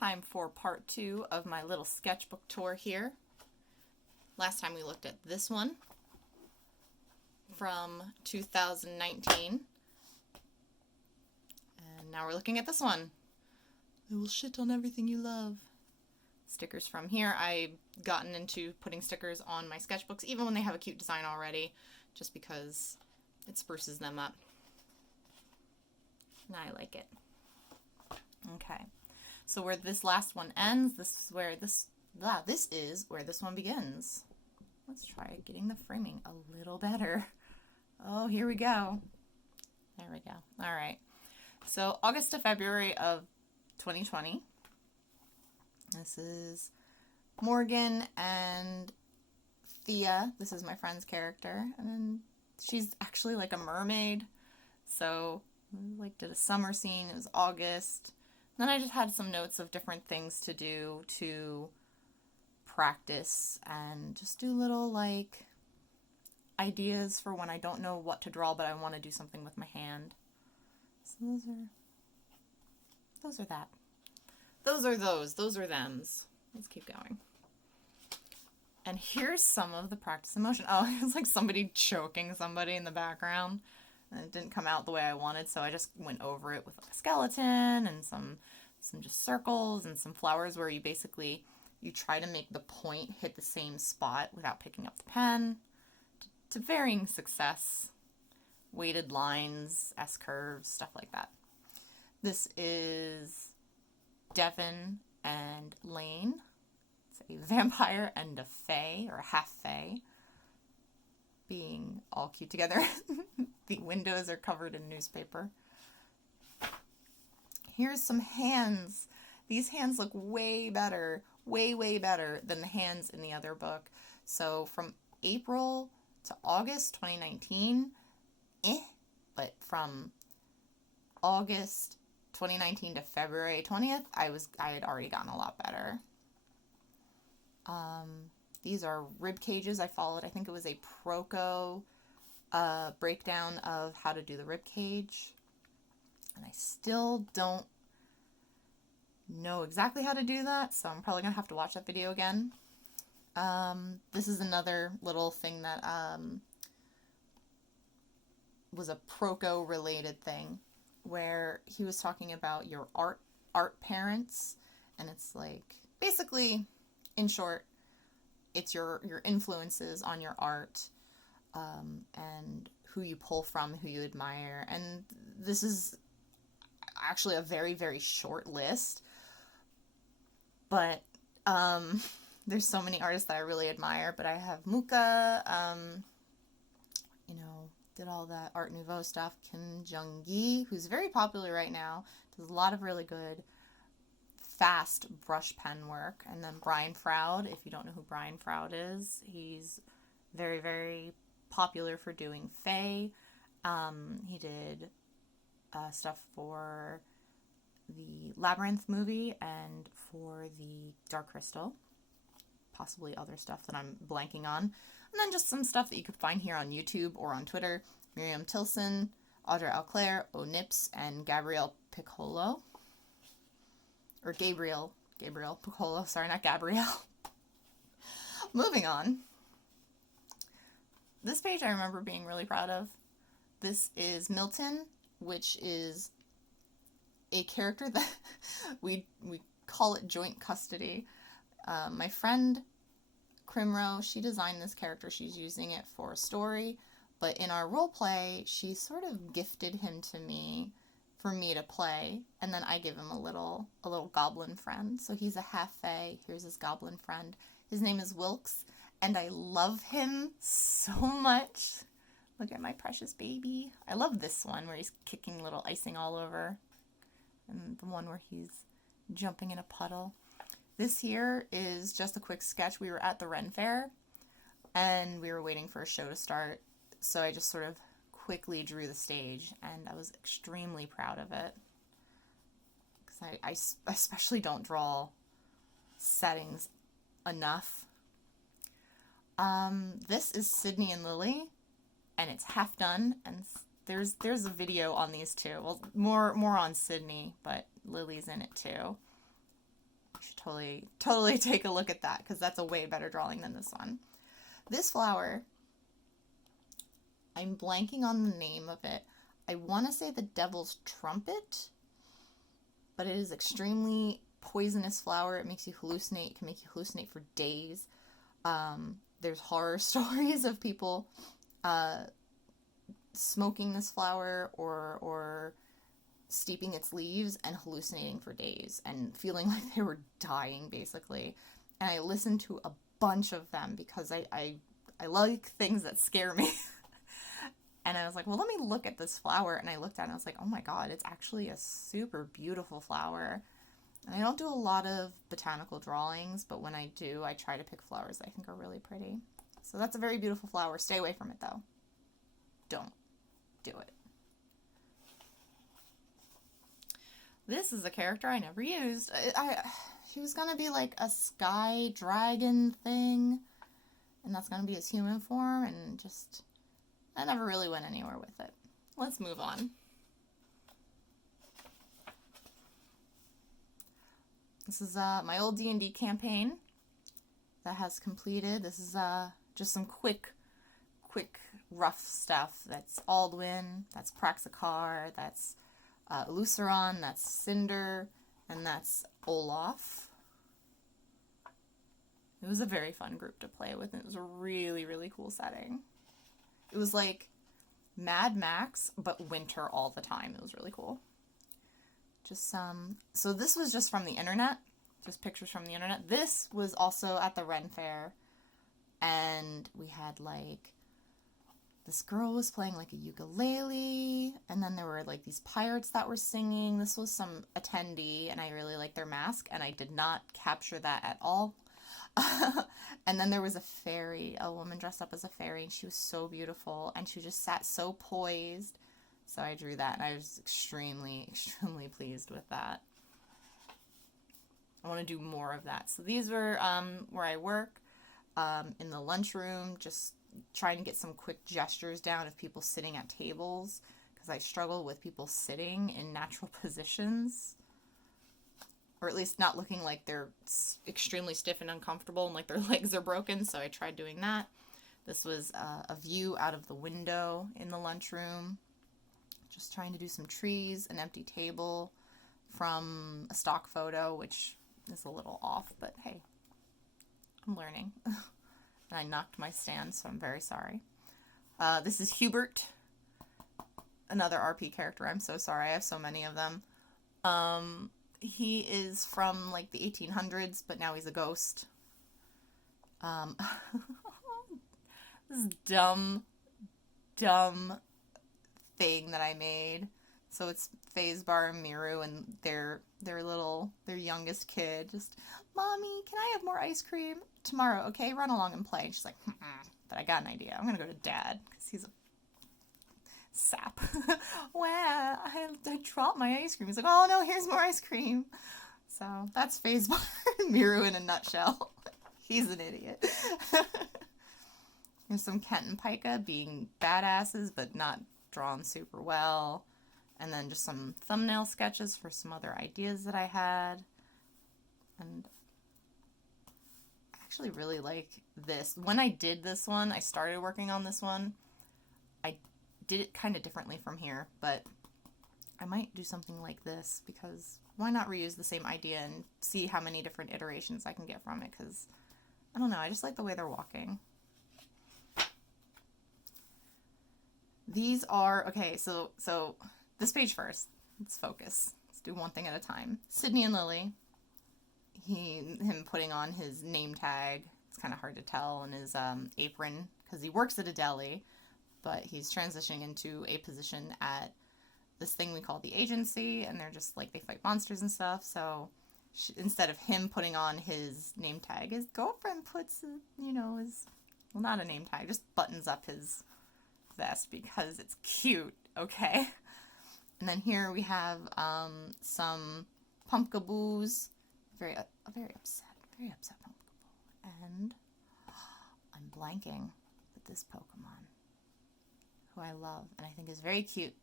Time for part 2 of my little sketchbook tour here. Last time we looked at this one from 2019. And now we're looking at this one. I will shit on everything you love. Stickers from here. I've gotten into putting stickers on my sketchbooks even when they have a cute design already, just because it spruces them up. And I like it. Okay. So where this last one ends, this is where this one begins. Let's try getting the framing a little better. Oh, here we go. There we go. All right. So August to February of 2020. This is Morgan and Thea. This is my friend's character. And then she's actually like a mermaid. So we did a summer scene. It was August. Then I just had some notes of different things to do to practice and just do little ideas for when I don't know what to draw but I want to do something with my hand. So those are that. Those are thems. Let's keep going. And here's some of the practice in motion. Oh, it's like somebody choking somebody in the background. And it didn't come out the way I wanted, so I just went over it with a skeleton and some just circles and some flowers where you try to make the point hit the same spot without picking up the pen. To varying success. Weighted lines, S-curves, stuff like that. This is Devin and Lane. It's a vampire and a fae, or a half-fae, being all cute together. The windows are covered in newspaper. Here's some hands. These hands look way better, way better than the hands in the other book. So from April to August 2019, but from August 2019 to February 20th, I had already gotten a lot better. These are rib cages I followed. I think it was a Proco breakdown of how to do the rib cage. And I still don't know exactly how to do that, so I'm probably going to have to watch that video again. This is another little thing that was a Proco related thing, where he was talking about your art parents, and it's like, basically, in short, it's your influences on your art, and who you pull from, who you admire. And this is actually a very, very short list, but there's so many artists that I really admire. But I have Muka, did all that Art Nouveau stuff. Kim Jung-gi, who's very popular right now, does a lot of really good fast brush pen work. And then Brian Froud, if you don't know who Brian Froud is, he's very, very popular for doing fae. He did stuff for the Labyrinth movie and for the Dark Crystal. Possibly other stuff that I'm blanking on. And then just some stuff that you could find here on YouTube or on Twitter. Miriam Tilson, Audra Alclair, O'Nips, and Gabrielle Piccolo. Or Gabrielle Piccolo. Sorry, not Gabrielle. Moving on. This page I remember being really proud of. This is Milton, which is a character that we call it joint custody. My friend Crimro, she designed this character. She's using it for a story, but in our role play, she sort of gifted him to me for me to play, and then I give him a little goblin friend. So he's a half-fae. Here's his goblin friend. His name is Wilkes, and I love him so much. Look at my precious baby. I love this one where he's kicking little icing all over, and the one where he's jumping in a puddle. This here is just a quick sketch. We were at the Ren Fair, and we were waiting for a show to start, so I just sort of quickly drew the stage, and I was extremely proud of it. Because I especially don't draw settings enough. This is Sidney and Lily, and it's half done, and there's a video on these two. Well, more on Sidney, but Lily's in it too. You should totally take a look at that, because that's a way better drawing than this one. This flower, I'm blanking on the name of it. I want to say the Devil's Trumpet, but it is extremely poisonous flower. It makes you hallucinate. It can make you hallucinate for days. There's horror stories of people smoking this flower or steeping its leaves and hallucinating for days and feeling like they were dying, basically. And I listened to a bunch of them because I like things that scare me. And I was like, well, let me look at this flower. And I looked at it and I was like, oh my God, it's actually a super beautiful flower. And I don't do a lot of botanical drawings, but when I do, I try to pick flowers that I think are really pretty. So that's a very beautiful flower. Stay away from it, though. Don't do it. This is a character I never used. He was going to be like a sky dragon thing, and that's going to be his human form, and just, I never really went anywhere with it. Let's move on. This is my old D&D campaign that has completed. This is just some quick, rough stuff. That's Aldwin, that's Praxacar, that's Luceron, that's Cinder, and that's Olaf. It was a very fun group to play with, and it was a really, really cool setting. It was like Mad Max, but winter all the time. It was really cool. Just so this was just from the internet, just pictures from the internet. This was also at the Ren Fair, and we had like, this girl was playing like a ukulele, and then there were like these pirates that were singing. This was some attendee, and I really liked their mask, and I did not capture that at all. And then there was a fairy, a woman dressed up as a fairy, and she was so beautiful, and she just sat so poised. So I drew that, and I was extremely pleased with that. I want to do more of that. So these were where I work, in the lunchroom, just trying to get some quick gestures down of people sitting at tables, because I struggle with people sitting in natural positions, or at least not looking like they're extremely stiff and uncomfortable and like their legs are broken. So I tried doing that. This was a view out of the window in the lunchroom. Just trying to do some trees, an empty table from a stock photo, which is a little off, but hey, I'm learning. And I knocked my stand, so I'm very sorry. This is Hubert, another RP character. I'm so sorry. I have so many of them. He is from like the 1800s, but now he's a ghost. This dumb thing that I made. So it's Fazebar and Miru and their youngest kid. Just, Mommy, can I have more ice cream? Tomorrow, okay? Run along and play. And she's like, but I got an idea. I'm going to go to Dad, because he's a sap. Well, I dropped my ice cream. He's like, oh no, here's more ice cream. So that's Fazebar and Miru in a nutshell. He's an idiot. There's some Kent and Pika being badasses, but not drawn super well. And then just some thumbnail sketches for some other ideas that I had. And I actually really like this. When I did this one, I started working on this one, I did it kind of differently from here, but I might do something like this, because why not reuse the same idea and see how many different iterations I can get from it, because I don't know, I just like the way they're walking. These are, okay, so this page first. Let's focus. Let's do one thing at a time. Sidney and Lily. Him putting on his name tag. It's kind of hard to tell, and his apron, because he works at a deli, but he's transitioning into a position at this thing we call the agency, and they're just like, they fight monsters and stuff. So instead of him putting on his name tag, his girlfriend puts, his, well, not a name tag, just buttons up his vest because it's cute, okay? And then here we have some pumpkaboos, very upset pumpkaboo, and I'm blanking with this Pokemon, who I love and I think is very cute.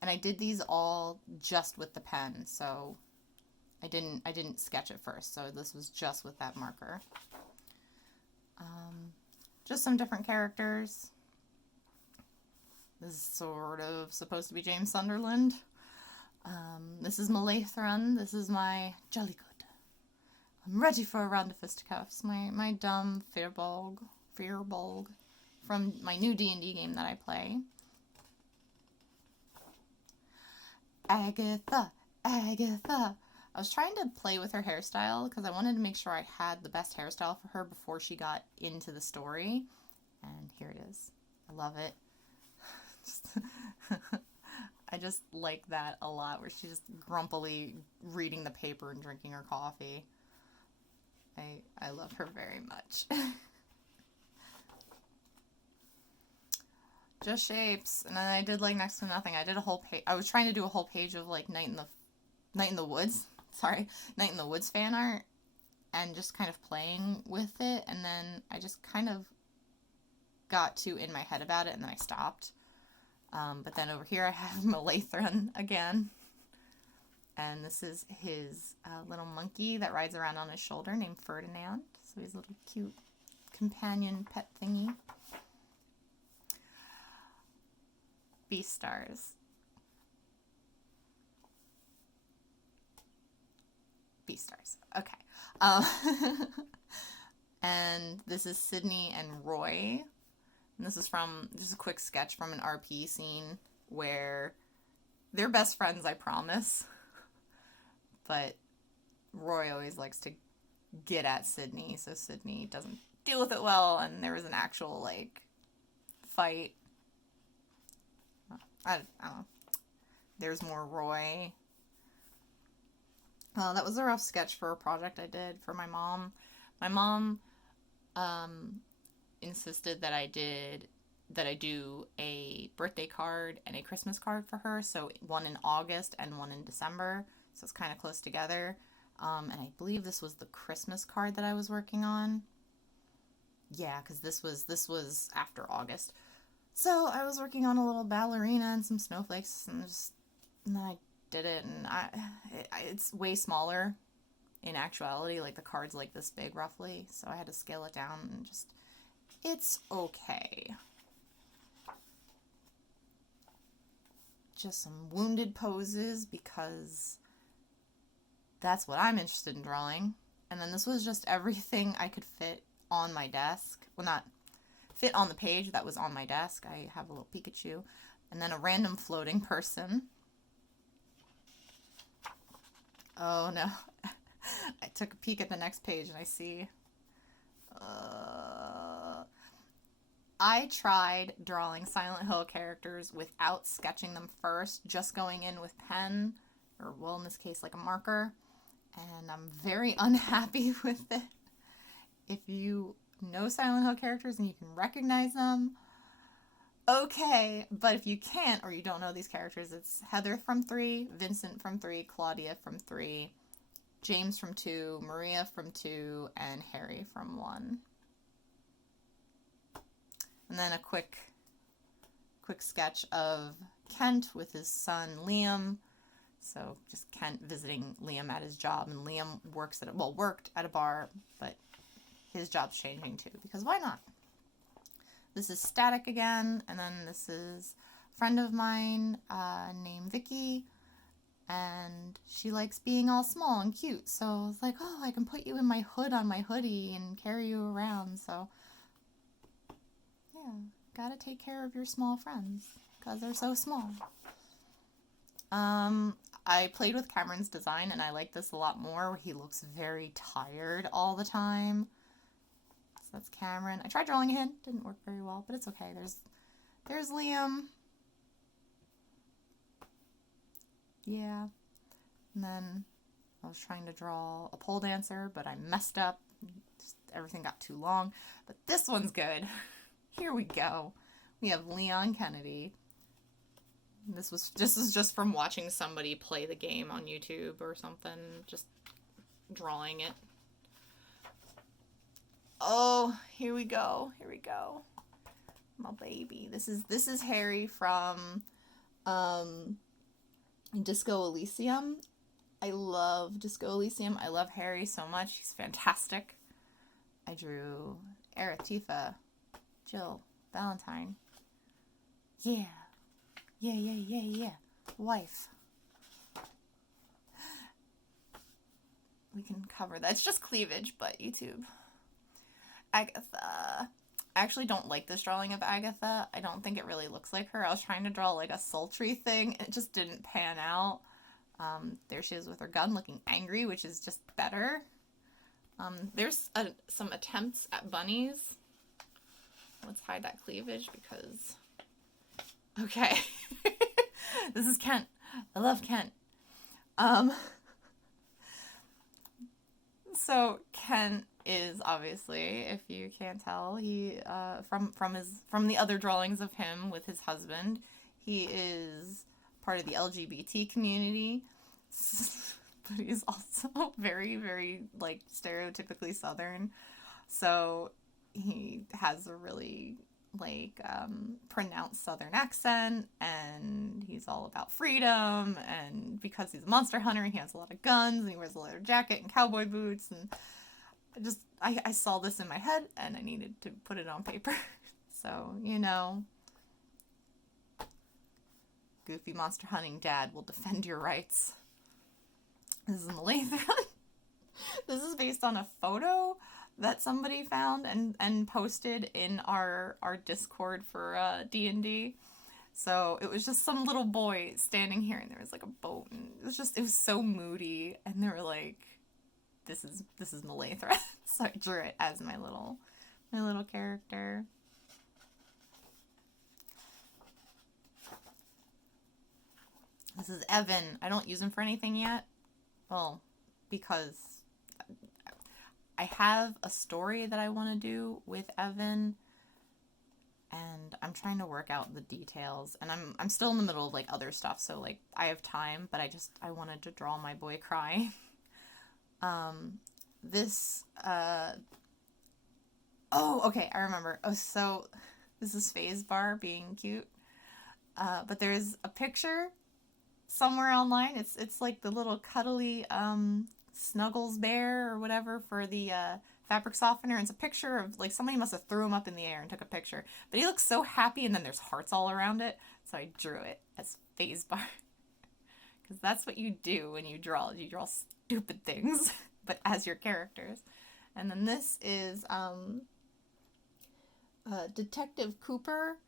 And I did these all just with the pen, so I didn't sketch it first, so this was just with that marker. Just some different characters. This is sort of supposed to be James Sunderland. This is Malathron. This is my Jollygood. I'm ready for a round of fisticuffs. My dumb Firbolg from my new D&D game that I play. Agatha. I was trying to play with her hairstyle because I wanted to make sure I had the best hairstyle for her before she got into the story. And here it is. I love it. I just like that a lot, where she's just grumpily reading the paper and drinking her coffee. I love her very much. Just shapes. And then I did like next to nothing. I did a whole page. I was trying to do a whole page of like Night in the Woods fan art, and just kind of playing with it, and then I just kind of got too in my head about it, and then I stopped. But then over here I have Malathron again, and this is his little monkey that rides around on his shoulder named Ferdinand, so he's a little cute companion pet thingy. Beastars. Okay. And this is Sidney and Roy. And this is just a quick sketch from an RP scene where they're best friends, I promise. But Roy always likes to get at Sidney, so Sidney doesn't deal with it well, and there was an actual, like, fight. I don't know. There's more Roy. That was a rough sketch for a project I did for my mom. My mom insisted that I do a birthday card and a Christmas card for her, so one in August and one in December, so it's kind of close together. And I believe this was the Christmas card that I was working on. Yeah, because this was after August. So I was working on a little ballerina and some snowflakes, and then I did it, and it's way smaller in actuality. Like, the card's like this big roughly, so I had to scale it down, and it's okay. Just some wounded poses, because that's what I'm interested in drawing. And then this was just everything I could fit on my desk. Well, not fit on the page that was on my desk. I have a little Pikachu, and then a random floating person. Oh no. I took a peek at the next page and I see I tried drawing Silent Hill characters without sketching them first, just going in with pen, or, well, in this case, like a marker, and I'm very unhappy with it. If you know Silent Hill characters and you can recognize them, okay, but if you can't, or you don't know these characters, it's Heather from 3, Vincent from 3, Claudia from 3, James from 2, Maria from 2, and Harry from 1. And then a quick sketch of Kent with his son Liam. So just Kent visiting Liam at his job, and Liam worked at a bar, but his job's changing too, because why not? This is Static again, and then this is a friend of mine named Vicky, and she likes being all small and cute, so I was like, oh, I can put you in my hood on my hoodie and carry you around, so yeah, gotta take care of your small friends, because they're so small. I played with Cameron's design, and I like this a lot more, where he looks very tired all the time. So that's Cameron. I tried drawing him, didn't work very well, but it's okay. There's Liam. Yeah. And then I was trying to draw a pole dancer, but I messed up. Just, everything got too long. But this one's good. Here we go. We have Leon Kennedy. This is just from watching somebody play the game on YouTube or something, just drawing it. Oh, here we go. My baby. This is Harry from Disco Elysium, I love Disco Elysium. I love Harry so much. He's fantastic. I drew Tifa, Jill, Valentine. Yeah. Yeah. Wife. We can cover that. It's just cleavage, but YouTube. Agatha. I actually don't like this drawing of Agatha. I don't think it really looks like her. I was trying to draw like a sultry thing. It just didn't pan out. There she is with her gun looking angry, which is just better. There's some attempts at bunnies. Let's hide that cleavage because... Okay. This is Kent. I love Kent. So Kent is obviously, if you can't tell, he from the other drawings of him with his husband, he is part of the LGBT community, but he's also very, very like stereotypically Southern. So he has a really like pronounced Southern accent, and he's all about freedom, and because he's a monster hunter, he has a lot of guns, and he wears a leather jacket and cowboy boots, and I saw this in my head, and I needed to put it on paper. So, you know, goofy monster hunting dad will defend your rights. This is Malathion. This is based on a photo that somebody found and posted in our Discord for D&D. So it was just some little boy standing here, and there was like a boat, and it was so moody, and they were like, this is Malathion. So I drew it as my little character. This is Evan. I don't use him for anything yet. Well, because I have a story that I want to do with Evan, and I'm trying to work out the details, and I'm still in the middle of like other stuff, so like I have time, but I wanted to draw my boy crying. Okay, I remember. Oh, so this is Phase Bar being cute, but there's a picture somewhere online. It's like the little cuddly Snuggles bear or whatever for the fabric softener. It's a picture of like somebody must have threw him up in the air and took a picture, but he looks so happy, and then there's hearts all around it, so I drew it as Phase Bar. Because that's what you do when you draw stupid things but as your characters. And then this is Detective Cooper,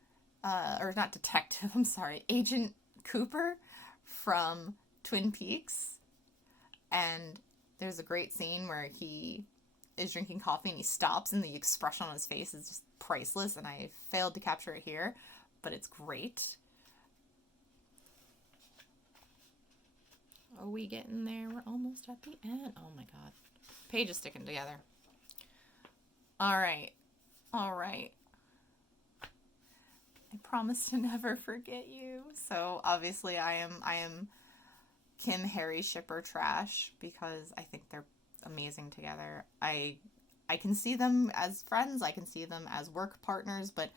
or not detective, I'm sorry, Agent Cooper from Twin Peaks. And there's a great scene where he is drinking coffee and he stops, and the expression on his face is just priceless, and I failed to capture it here, but it's great. Are we getting there? We're almost at the end. Oh my god. Page is sticking together. Alright. I promise to never forget you. So obviously I am Kim Harry shipper trash, because I think they're amazing together. I can see them as friends, I can see them as work partners, but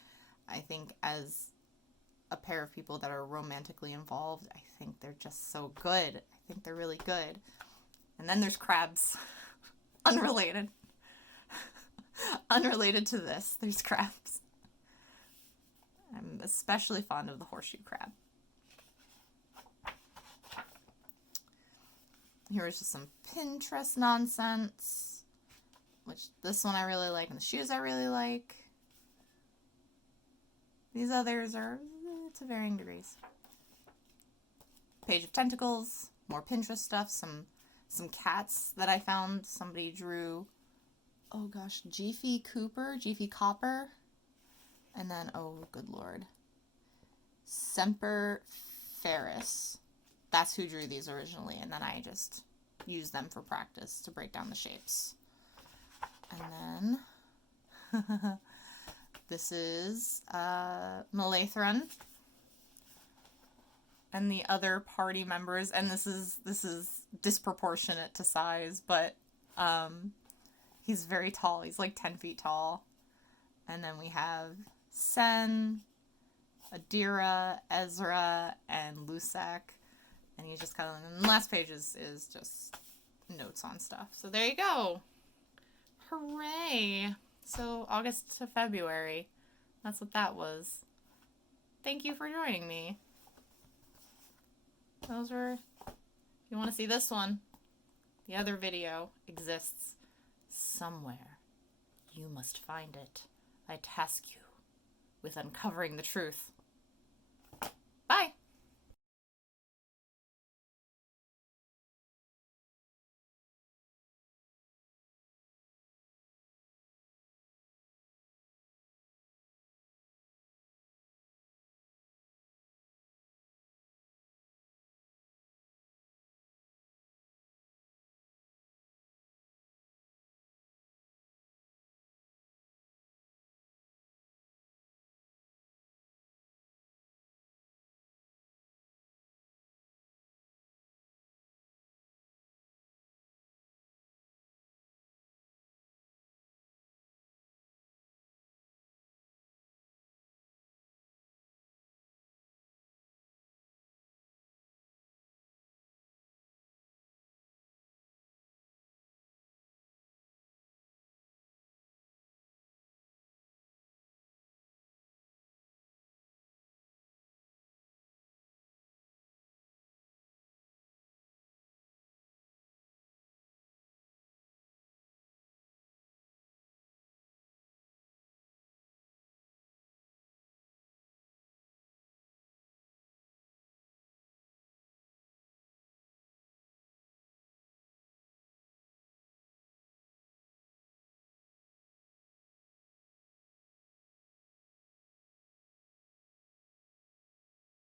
I think as a pair of people that are romantically involved, I think they're just so good. I think they're really good. And then there's crabs. Unrelated. Unrelated to this, there's crabs. I'm especially fond of the horseshoe crab. Here is just some Pinterest nonsense, which this one I really like, and the shoes I really like. These others are to varying degrees. Page of tentacles, more Pinterest stuff, some cats that I found somebody drew. Oh gosh, Jiffy Copper, and then, oh good lord, Semper Ferris. That's who drew these originally, and then I just used them for practice to break down the shapes. And then this is Malathion and the other party members, and this is disproportionate to size, but he's very tall. He's like 10 feet tall. And then we have Sen, Adira, Ezra, and Lusak. And he's just kind of, and the last page is just notes on stuff. So there you go. Hooray. So August to February. That's what that was. Thank you for joining me. Those were, if you want to see this one, the other video exists somewhere. You must find it. I task you with uncovering the truth.